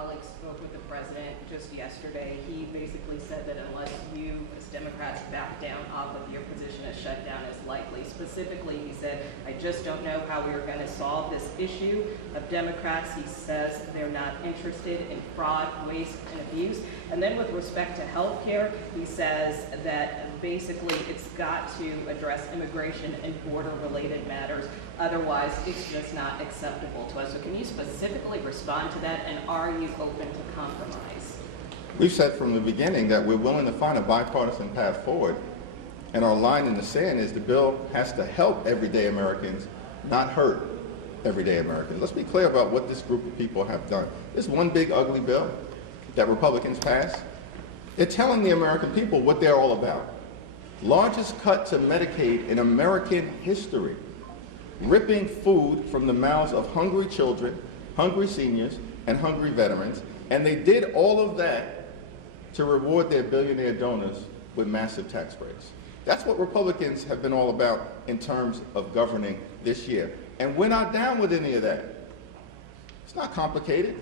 colleague spoke with the president just yesterday. He basically said that unless you, as Democrats, back down off of your position, a shutdown is likely. Specifically, he said, I just don't know how we are going to solve this issue of Democrats. He says they're not interested in fraud, waste, and abuse. And then with respect to health care, he says that basically it's got to address immigration and border-related matters. Otherwise, it's just not acceptable to us. So can you specifically respond to that, and are you open to compromise? We've said from the beginning that we're willing to find a bipartisan path forward, and our line in the sand is the bill has to help everyday Americans, not hurt everyday Americans. Let's be clear about what this group of people have done. This one big ugly bill that Republicans passed, they're telling the American people what they're all about. Largest cut to Medicaid in American history, ripping food from the mouths of hungry children, hungry seniors, and hungry veterans, and they did all of that to reward their billionaire donors with massive tax breaks. That's what Republicans have been all about in terms of governing this year. And we're not down with any of that. It's not complicated.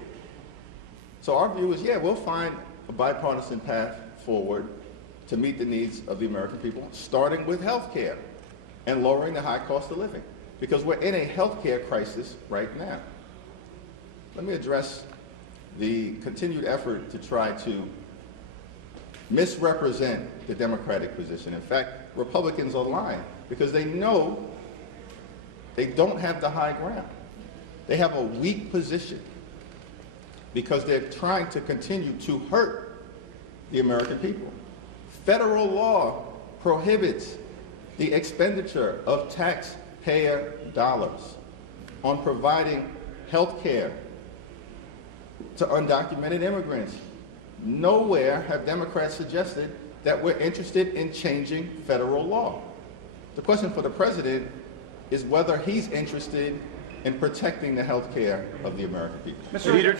So our view is, yeah, we'll find a bipartisan path forward to meet the needs of the American people, starting with health care and lowering the high cost of living, because we're in a health care crisis right now. Let me address the continued effort to try to misrepresent the Democratic position. In fact, Republicans are lying because they know they don't have the high ground. They have a weak position because they're trying to continue to hurt the American people. Federal law prohibits the expenditure of taxpayer dollars on providing health care to undocumented immigrants. Nowhere have Democrats suggested that we're interested in changing federal law. The question for the president is whether he's interested in protecting the health care of the American people. Mr. Leader.